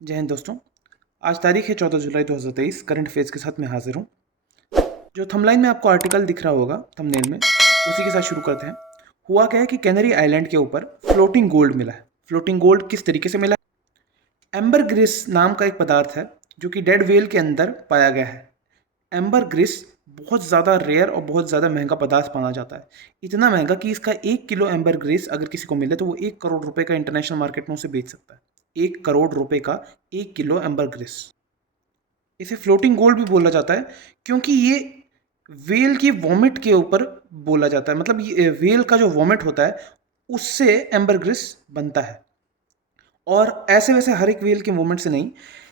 जय हिंद दोस्तों। आज तारीख है 14 जुलाई 2023। करंट अफेयर्स के साथ मैं हाजिर हूँ। जो थंबलाइन में आपको आर्टिकल दिख रहा होगा थंबनेल में, उसी के साथ शुरू करते हैं। हुआ क्या है कि कैनरी आइलैंड के ऊपर फ्लोटिंग गोल्ड मिला है। फ्लोटिंग गोल्ड किस तरीके से मिला है? एम्बर ग्रिस नाम का एक पदार्थ है जो कि डेड वेल के अंदर पाया गया है। एम्बर ग्रिस बहुत ज़्यादा रेयर और बहुत ज़्यादा महंगा पदार्थ माना जाता है। इतना महंगा कि इसका 1 किलो एम्बर ग्रिस अगर किसी को मिले तो वो 1 करोड़ रुपए का इंटरनेशनल मार्केट में उसे बेच सकता है। 1 करोड़ रुपए का 1 किलो एम्बर ग्रिस। इसे फ्लोटिंग गोल्ड भी बोला जाता है क्योंकि ये वेल की वॉमिट के ऊपर बोला जाता है। मतलब ये वेल का जो वॉमिट होता है उससे एम्बर ग्रिस बनता है। और ऐसे वैसे हर एक वेल के वॉमिट से नहीं,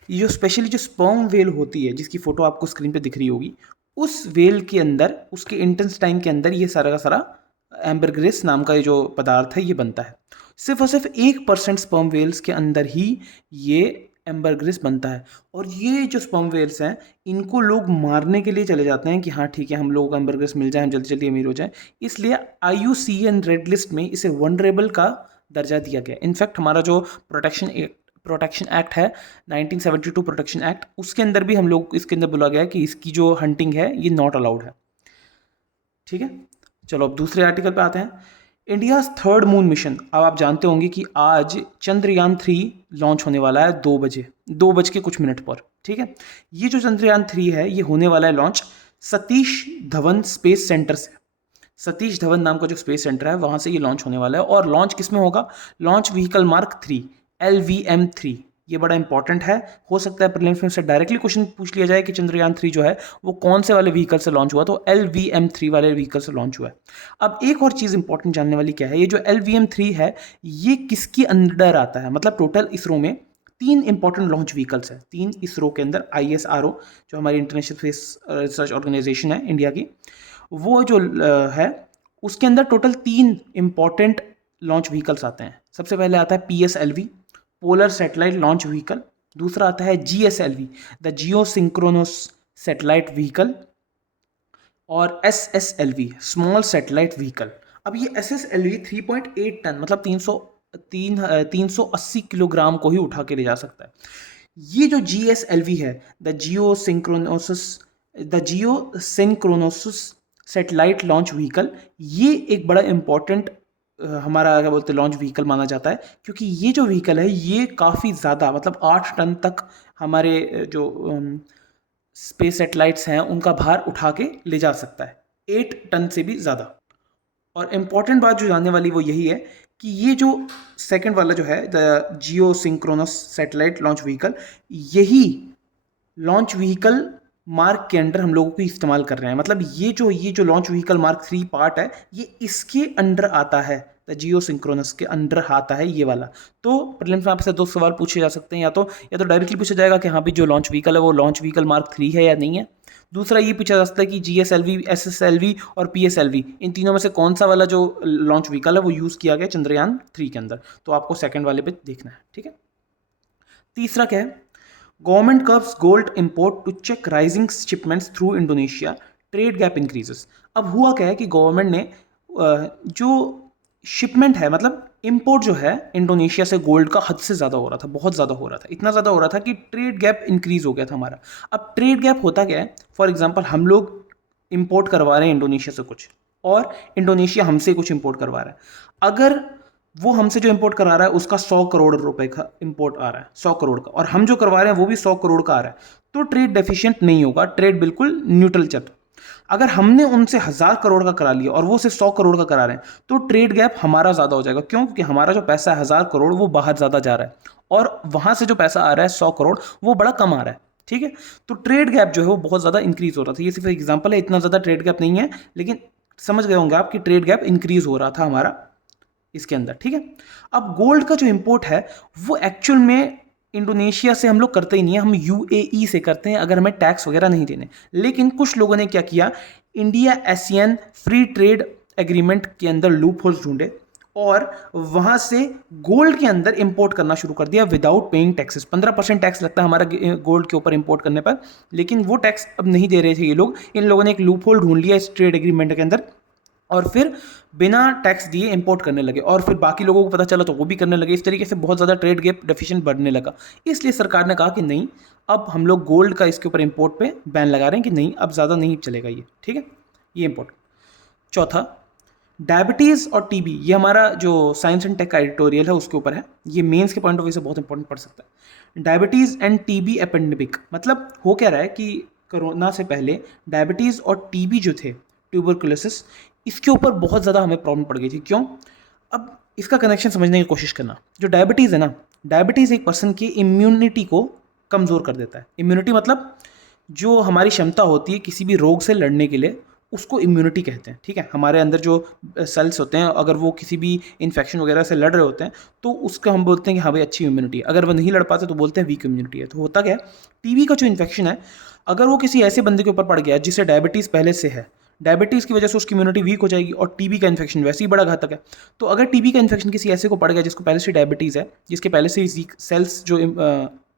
ये जो स्पेशली जो स्पर्म वेल होती है जिसकी फोटो आपको स्क्रीन पे दिख रही होगी, उस वेल के अंदर उसके इंटेस्टाइन के अंदर ये सारा का सारा एम्बर ग्रिस नाम का ये जो पदार्थ है ये बनता है। सिर्फ और सिर्फ 1% स्पर्म वेल्स के अंदर ही ये एम्बर ग्रिस बनता है। और ये जो स्पर्म वेल्स हैं इनको लोग मारने के लिए चले जाते हैं कि हाँ ठीक है हम लोगों को एम्बर ग्रिस मिल जाए, हम जल्दी जल्दी अमीर हो जाए। इसलिए IUCN रेड लिस्ट में इसे वनरेबल का दर्जा दिया गया। इनफैक्ट हमारा जो प्रोटेक्शन एक्ट है 1972 प्रोटेक्शन एक्ट, उसके अंदर भी हम लोग इसके अंदर बोला गया है कि इसकी जो हंटिंग है ये नॉट अलाउड है। ठीक है, चलो अब दूसरे आर्टिकल पे आते हैं। India third moon mission. अब आप जानते होंगे कि आज चंद्रयान 3 लॉन्च होने वाला है 2 बजे, 2 बज के कुछ मिनट पर। ठीक है, ये जो चंद्रयान 3 है ये होने वाला है launch Satish Dhawan space centre से। सतीश धवन नाम का जो स्पेस सेंटर है वहां से ये लॉन्च होने वाला है। और लॉन्च किस में होगा? Launch vehicle mark 3, LVM-3। ये बड़ा इंपॉर्टेंट है। हो सकता है प्रीलिम्स में से डायरेक्टली क्वेश्चन पूछ लिया जाए कि चंद्रयान 3 जो है वो कौन से वाले व्हीकल से लॉन्च हुआ, तो LVM-3 वाले व्हीकल से लॉन्च हुआ है। अब एक और चीज़ इंपॉर्टेंट जानने वाली क्या है, ये जो LVM-3 है ये किसके अंडर आता है? मतलब टोटल इसरो में 3 इंपॉर्टेंट लॉन्च व्हीकल्स है। 3 इसरो के अंदर ISRO जो हमारी इंटरनेशनल स्पेस रिसर्च ऑर्गेनाइजेशन है इंडिया की, वो जो है उसके अंदर टोटल 3 इंपॉर्टेंट लॉन्च व्हीकल्स आते हैं। सबसे पहले आता है PSLV, polar satellite launch vehicle. दूसरा आता है GSLV, the Jio synchronous satellite vehicle. और SSLV, स्मॉल सैटेलाइट व्हीकल। अब ये SSLV 3.8 टन मतलब 380 किलोग्राम को ही उठा के ले जा सकता है। ये जो GSLV है, the geo synchronous satellite launch vehicle, ये एक बड़ा इंपॉर्टेंट हमारा क्या बोलते हैं लॉन्च व्हीकल माना जाता है। क्योंकि ये जो व्हीकल है ये काफ़ी ज़्यादा मतलब 8 टन तक हमारे जो स्पेस सैटेलाइट्स हैं उनका भार उठा के ले जा सकता है, 8 टन से भी ज़्यादा। और इम्पॉर्टेंट बात जो जानने वाली वो यही है कि ये जो सेकंड वाला जो है the Jio synchronous satellite launch vehicle, यही लॉन्च व्हीकल मार्क के अंडर हम लोगों को इस्तेमाल कर रहे हैं। मतलब ये जो लॉन्च व्हीकल मार्क 3 पार्ट है ये इसके अंडर आता है, द जियो सिंक्रोनस के अंडर आता है ये वाला। तो प्रीलिम्स में आपसे 2 सवाल पूछे जा सकते हैं, या तो डायरेक्टली पूछा जाएगा कि हाँ भी जो लॉन्च व्हीकल है वो लॉन्च व्हीकल मार्क 3 है या नहीं है। दूसरा ये पूछा जा सकता है कि GSLV, SSLV और PSLV इन तीनों में से कौन सा वाला जो लॉन्च व्हीकल है वो यूज़ किया गया चंद्रयान 3 के अंदर। तो आपको सेकंड वाले पे देखना है। ठीक है, तीसरा क्या है? Government curbs gold import to check rising shipments through Indonesia, trade gap increases. अब हुआ क्या है कि गवर्नमेंट ने जो शिपमेंट है मतलब इंपोर्ट जो है इंडोनेशिया से गोल्ड का हद से ज़्यादा हो रहा था, बहुत ज़्यादा हो रहा था, इतना ज़्यादा हो रहा था कि ट्रेड गैप इंक्रीज हो गया था हमारा। अब ट्रेड गैप होता क्या है? फॉर एग्जांपल हम लोग इंपोर्ट करवा रहे हैं इंडोनेशिया से कुछ और इंडोनेशिया हमसे कुछ इंपोर्ट करवा रहा है। अगर वो हमसे जो इंपोर्ट करा रहा है उसका 100 करोड़ रुपए का इंपोर्ट आ रहा है, 100 करोड़ का, और हम जो करवा रहे हैं वो भी 100 करोड़ का आ रहा है, तो ट्रेड डेफिशिएंट नहीं होगा, ट्रेड बिल्कुल न्यूट्रल चल। अगर हमने उनसे 1000 करोड़ का करा लिया और वो सिर्फ 100 करोड़ का करा रहे हैं तो ट्रेड गैप हमारा ज़्यादा हो जाएगा। क्यों? क्योंकि हमारा जो पैसा है 1000 करोड़ वो बाहर ज़्यादा जा रहा है और वहां से जो पैसा आ रहा है 100 करोड़ वो बड़ा कम आ रहा है। ठीक है, तो ट्रेड गैप जो है वो बहुत ज़्यादा इंक्रीज हो रहा था। ये सिर्फ एग्जाम्पल है, इतना ज़्यादा ट्रेड गैप नहीं है, लेकिन समझ गए होंगे आप कि ट्रेड गैप इंक्रीज हो रहा था हमारा इसके अंदर। ठीक है, अब गोल्ड का जो इंपोर्ट है वो एक्चुअल में इंडोनेशिया से हम लोग करते ही नहीं है, हम UAE से करते हैं अगर हमें टैक्स वगैरह नहीं देने। लेकिन कुछ लोगों ने क्या किया, India ASEAN free trade agreement के अंदर लूप होल्स ढूंढे और वहां से गोल्ड के अंदर इंपोर्ट करना शुरू कर दिया विदाउट पेइंग टैक्सेस। 15% टैक्स लगता है हमारा गोल्ड के ऊपर इंपोर्ट करने पर, लेकिन वो टैक्स अब नहीं दे रहे थे ये लोग। इन लोगों ने एक लूप होल ढूंढ लिया इस ट्रेड एग्रीमेंट के अंदर और फिर बिना टैक्स दिए इंपोर्ट करने लगे, और फिर बाकी लोगों को पता चला तो वो भी करने लगे। इस तरीके से बहुत ज़्यादा ट्रेड गैप डेफिशिएंट बढ़ने लगा। इसलिए सरकार ने कहा कि नहीं, अब हम लोग गोल्ड का इसके ऊपर इंपोर्ट पे बैन लगा रहे हैं कि नहीं, अब ज़्यादा नहीं चलेगा ये, ठीक है, ये इंपोर्ट। चौथा, डायबिटीज़ और टीबी, ये हमारा जो साइंस एंड टेक का एडिटोरियल है उसके ऊपर है। ये मेंस के पॉइंट ऑफ व्यू से बहुत इंपॉर्टेंट पड़ सकता है। डायबिटीज़ एंड टीबी एपेंडेमिक, मतलब हो क्या रहा है कि कोरोना से पहले डायबिटीज़ और टीबी जो थे, ट्यूबरकुलोसिस, इसके ऊपर बहुत ज़्यादा हमें प्रॉब्लम पड़ गई थी। क्यों? अब इसका कनेक्शन समझने की कोशिश करना। जो डायबिटीज़ है ना, डायबिटीज़ एक पर्सन की इम्यूनिटी को कमज़ोर कर देता है। इम्यूनिटी मतलब जो हमारी क्षमता होती है किसी भी रोग से लड़ने के लिए, उसको इम्यूनिटी कहते हैं, ठीक है। हमारे अंदर जो सेल्स होते हैं, अगर वो किसी भी इन्फेक्शन वगैरह से लड़ रहे होते हैं तो उसका हम बोलते हैं कि हाँ भाई अच्छी इम्यूनिटी है। अगर वो नहीं लड़ पाते तो बोलते हैं वीक इम्यूनिटी है। तो होता क्या है, टीबी का जो इन्फेक्शन है, अगर वो किसी ऐसे बंदे के ऊपर पड़ गया जिसे डायबिटीज़ पहले से है, डायबिटीज़ की वजह से उसकी इम्यूनिटी वीक हो जाएगी, और टीबी का इन्फेक्शन वैसे ही बड़ा घातक है। तो अगर टीबी का इन्फेक्शन किसी ऐसे को पड़ गया जिसको पहले से डायबिटीज़ है, जिसके पहले से सेल्स जो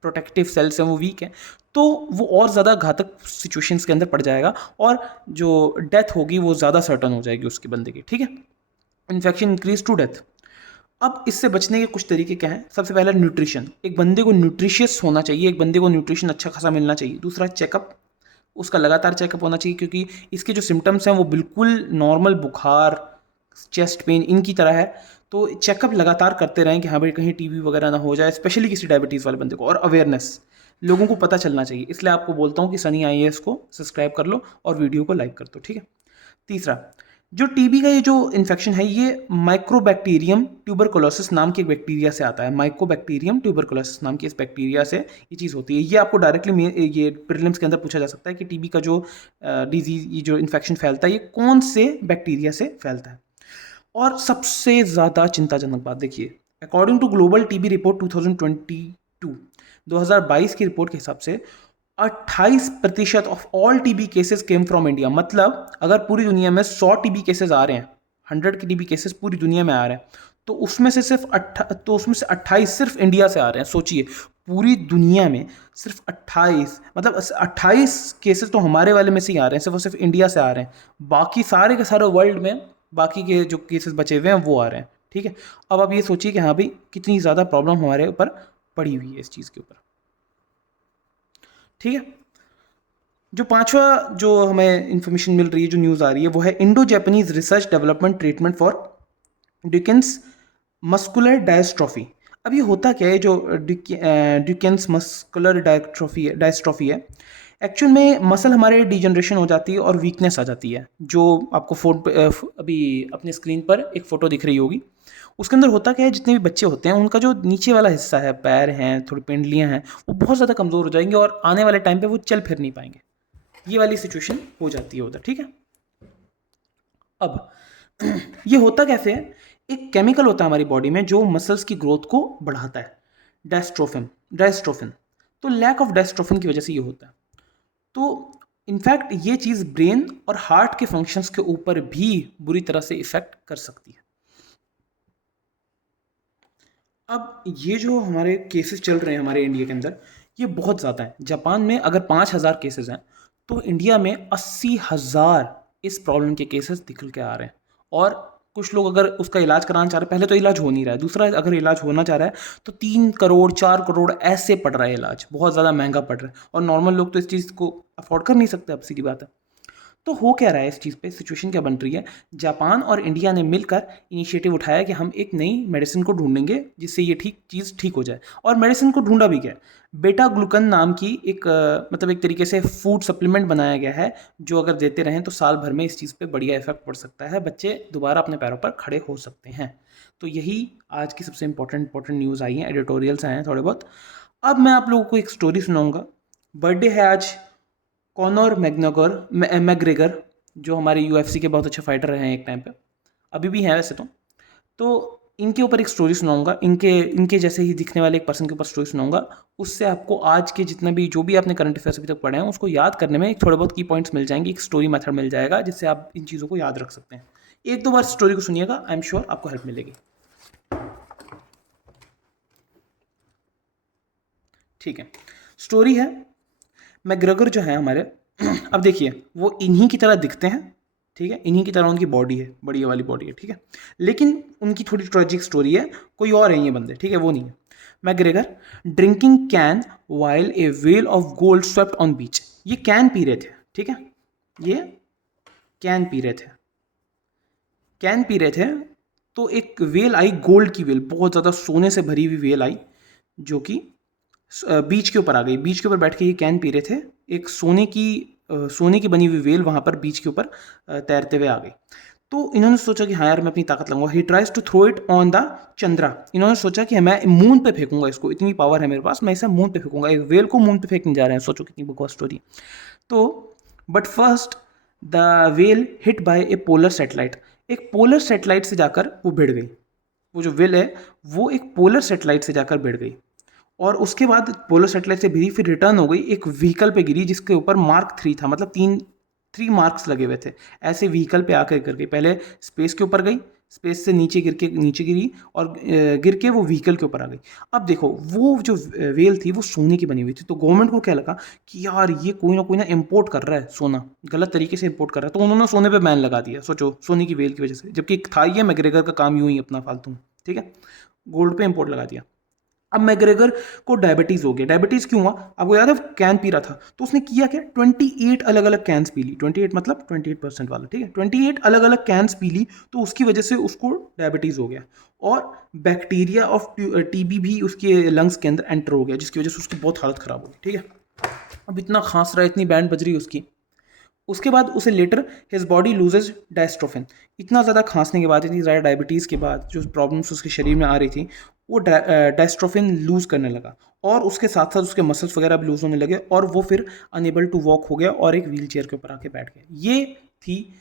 प्रोटेक्टिव सेल्स हैं वो वीक हैं, तो वो और ज़्यादा घातक सिचुएशंस के अंदर पड़ जाएगा, और जो डेथ होगी वो ज़्यादा सर्टन हो जाएगी उसके बंदे की, ठीक है। Infection increase to death. अब इससे बचने के कुछ तरीके क्या हैं? सबसे पहला, न्यूट्रिशन। एक बंदे को न्यूट्रिशियस होना चाहिए, एक बंदे को न्यूट्रिशन अच्छा खासा मिलना चाहिए। दूसरा, चेकअप, उसका लगातार चेकअप होना चाहिए, क्योंकि इसके जो सिम्टम्स हैं वो बिल्कुल नॉर्मल बुखार, चेस्ट पेन इनकी तरह है। तो चेकअप लगातार करते रहें कि हाँ भाई कहीं टीबी वगैरह ना हो जाए, स्पेशली किसी डायबिटीज़ वाले बंदे को। और अवेयरनेस, लोगों को पता चलना चाहिए। इसलिए आपको बोलता हूँ कि सनी आईएएस को सब्सक्राइब कर लो और वीडियो को लाइक कर दो, ठीक है। तीसरा, जो टीबी का ये जो इन्फेक्शन है, ये माइक्रोबैक्टीरियम ट्यूबरकुलोसिस नाम की एक बैक्टीरिया से आता है। माइक्रोबैक्टीरियम ट्यूबरकुलोसिस नाम की इस बैक्टीरिया से ये चीज़ होती है। ये आपको डायरेक्टली ये प्रीलिम्स के अंदर पूछा जा सकता है कि टीबी का जो डिजीज, ये जो इन्फेक्शन फैलता है, ये कौन से बैक्टीरिया से फैलता है। और सबसे ज़्यादा चिंताजनक बात देखिए, according to global TB report 2022, 2022 की रिपोर्ट के हिसाब से 28% of all TB cases came from India. मतलब अगर पूरी दुनिया में 100 टीबी केसेस आ रहे हैं, 100 के टीबी केसेस पूरी दुनिया में आ रहे हैं, तो उसमें से 28 सिर्फ इंडिया से आ रहे हैं। सोचिए, पूरी दुनिया में सिर्फ 28, मतलब 28 केसेस तो हमारे वाले में से ही आ रहे हैं, सिर्फ और सिर्फ इंडिया से आ रहे हैं। बाकी सारे के सारे वर्ल्ड में बाकी के जो केसेस बचे हुए हैं वो आ रहे हैं, ठीक है। अब आप ये सोचिए कि हाँ भाई कितनी ज़्यादा प्रॉब्लम हमारे ऊपर पड़ी हुई है इस चीज़ के ऊपर, ठीक है। जो पांचवा जो हमें इंफॉर्मेशन मिल रही है, जो न्यूज़ आ रही है, वो है Indo Japanese research development treatment for Duchenne muscular dystrophy. अब ये होता क्या है, जो ड्यूकेन्स मस्कुलर डायस्ट्रॉफी है, एक्चुअल में मसल हमारे डिजनरेशन हो जाती है और वीकनेस आ जाती है। जो आपको फोन पे अभी अपने स्क्रीन पर एक फ़ोटो दिख रही होगी, उसके अंदर होता क्या है, जितने भी बच्चे होते हैं उनका जो नीचे वाला हिस्सा है, पैर हैं, थोड़ी पिंडलियाँ हैं, वो बहुत ज़्यादा कमज़ोर हो जाएंगे और आने वाले टाइम पे वो चल फिर नहीं पाएंगे। ये वाली सिचुएशन हो जाती है उधर, ठीक है। अब ये होता कैसे है, एक केमिकल होता है हमारी बॉडी में जो मसल्स की ग्रोथ को बढ़ाता है, डायस्ट्रोफिन। तो लैक ऑफ डायस्ट्रोफिन की वजह से ये होता है। तो इनफैक्ट ये चीज़ ब्रेन और हार्ट के फंक्शंस के ऊपर भी बुरी तरह से इफेक्ट कर सकती है। अब ये जो हमारे केसेस चल रहे हैं हमारे इंडिया के अंदर, ये बहुत ज़्यादा है। जापान में अगर 5,000 केसेस हैं, तो इंडिया में 80,000 इस प्रॉब्लम के केसेस निकल के आ रहे हैं। और कुछ लोग अगर उसका इलाज कराना चाह रहे हैं, पहले तो इलाज हो नहीं रहा है, दूसरा अगर इलाज होना चाह रहा है तो 3 करोड़ 4 करोड़ ऐसे पड़ रहा है इलाज, बहुत ज़्यादा महंगा पड़ रहा है, और नॉर्मल लोग तो इस चीज़ को अफोर्ड कर नहीं सकते। अब सीधी बात है। तो हो क्या रहा है इस चीज़ पे, सिचुएशन क्या बन रही है, जापान और इंडिया ने मिलकर इनिशिएटिव उठाया कि हम एक नई मेडिसिन को ढूंढेंगे जिससे ये चीज़ ठीक हो जाए। और मेडिसिन को ढूंढा भी गया, बेटा ग्लूकन नाम की एक मतलब एक तरीके से फूड सप्लीमेंट बनाया गया है, जो अगर देते रहें तो साल भर में इस चीज़ पे बढ़िया इफेक्ट पड़ सकता है, बच्चे दोबारा अपने पैरों पर खड़े हो सकते हैं। तो यही आज की सबसे इंपॉर्टेंट न्यूज़ आई हैं, एडिटोरियल्स आए हैं थोड़े बहुत। अब मैं आप लोगों को एक स्टोरी सुनाऊंगा। बर्थडे है आज कॉनर मैग्रेगर, जो हमारे यूएफसी के बहुत अच्छे फाइटर रहे हैं एक टाइम पे, अभी भी हैं वैसे तो इनके ऊपर एक स्टोरी सुनाऊंगा, इनके इनके जैसे ही दिखने वाले एक पर्सन के ऊपर स्टोरी सुनाऊंगा। उससे आपको आज के जितना भी जो भी आपने करंट अफेयर्स अभी तक पढ़े हैं उसको याद करने में एक थोड़े बहुत की पॉइंट्स मिल जाएंगे, एक स्टोरी मेथड मिल जाएगा जिससे आप इन चीज़ों को याद रख सकते हैं। एक दो बार स्टोरी को सुनिएगा, आई एम श्योर आपको हेल्प मिलेगी। ठीक है, स्टोरी है मैग्रेगर जो है हमारे अब देखिए वो इन्हीं की तरह दिखते हैं, ठीक है, इन्हीं की तरह उनकी बॉडी है, बड़ी वाली बॉडी है, ठीक है, लेकिन उनकी थोड़ी ट्रेजिक स्टोरी है, कोई और है ये बंदे, ठीक है, वो नहीं है। McGregor drinking can while a well of gold swept on beach. ये कैन पी रहे थे, ठीक है, ये कैन पी रहे थे, कैन पी रहे थे, तो एक वेल आई, गोल्ड की वेल, बहुत ज़्यादा सोने से भरी हुई वेल आई, जो कि बीच के ऊपर आ गई। बीच के ऊपर बैठ के ये कैन पी रहे थे, एक सोने की बनी हुई वेल वहाँ पर बीच के ऊपर तैरते हुए आ गई। तो इन्होंने सोचा कि हाँ यार मैं अपनी ताकत लगाऊंगा। He tries to throw it on the Chandra. इन्होंने सोचा कि मैं मून पे फेंकूंगा इसको, इतनी पावर है मेरे पास, मैं इसे मून पे फेंकूंगा। एक वेल को मून पे फेंकने जा रहे हैं, सोचो कितनी बकवास स्टोरी। तो but first the well hit by A polar satellite. एक पोलर सेटेलाइट से जाकर वो भिड़ गई। वो जो वेल है वो एक पोलर सेटेलाइट से जाकर भिड़ गई, और उसके बाद पोलर सेटेलाइट से भिड़ी, फिर रिटर्न हो गई, एक व्हीकल पे गिरी जिसके ऊपर मार्क 3 था, मतलब 3 मार्क्स लगे हुए थे। ऐसे व्हीकल पे आकर गिर गई, पहले स्पेस के ऊपर गई, स्पेस से नीचे गिरी, और गिर के वो व्हीकल के ऊपर आ गई। अब देखो वो जो वेल थी वो सोने की बनी हुई थी, तो गवर्नमेंट को क्या लगा कि यार ये कोई ना इम्पोर्ट कर रहा है सोना, गलत तरीके से इम्पोर्ट कर रहा है, तो उन्होंने सोने पे बैन लगा दिया। सोचो, सोने की वेल की वजह से, जबकि था ये मैग्रेगर का काम यूं ही अपना फालतू, ठीक है, गोल्ड पे इम्पोर्ट लगा दिया। अब मैग्रेगर को डायबिटीज हो गया। डायबिटीज क्यों हुआ? आपको याद है कैन पी रहा था, तो उसने किया क्या, 28 अलग अलग कैंस पी ली। 28 मतलब 28% वाला, ठीक है, 28 अलग अलग कैंस पी ली, तो उसकी वजह से उसको डायबिटीज हो गया, और बैक्टीरिया ऑफ टीबी भी उसके लंग्स के अंदर एंटर हो गया, जिसकी वजह से उसकी बहुत हालत खराब हो गई, ठीक है। अब इतना खांस रहा है, इतनी बैंड बज रही है उसकी। उसके बाद उसे later his body loses dystrophin. इतना ज़्यादा खांसने के बाद, इतनी ज़्यादा डायबिटीज़ के बाद जो प्रॉब्लम्स उसके शरीर में आ रही थी, वो डायस्ट्रोफिन लूज़ करने लगा, और उसके साथ साथ उसके मसल्स वगैरह भी लूज़ होने लगे, और वो फिर अनेबल टू वॉक हो गया, और एक व्हील चेयर के ऊपर आके बैठ गया। ये थी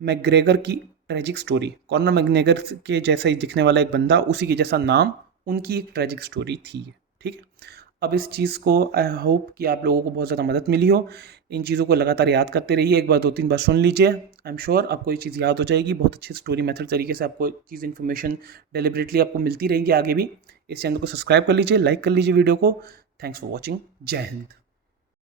मैग्रेगर की ट्रेजिक स्टोरी। कॉनर मैग्रेगर के जैसा ही दिखने वाला एक बंदा, उसी के जैसा नाम, उनकी एक ट्रेजिक स्टोरी थी, ठीक है। अब इस चीज़ को आई होप कि आप लोगों को बहुत ज़्यादा मदद मिली हो। इन चीज़ों को लगातार याद करते रहिए, एक बार 2-3 बार सुन लीजिए, आई एम श्योर आपको ये चीज़ याद हो जाएगी। बहुत अच्छे स्टोरी मेथड तरीके से आपको चीज़ इन्फॉर्मेशन डेलिबरेटली आपको मिलती रहेगी आगे भी। इस चैनल को सब्सक्राइब कर लीजिए, लाइक कर लीजिए वीडियो को। Thanks for watching. जय हिंद।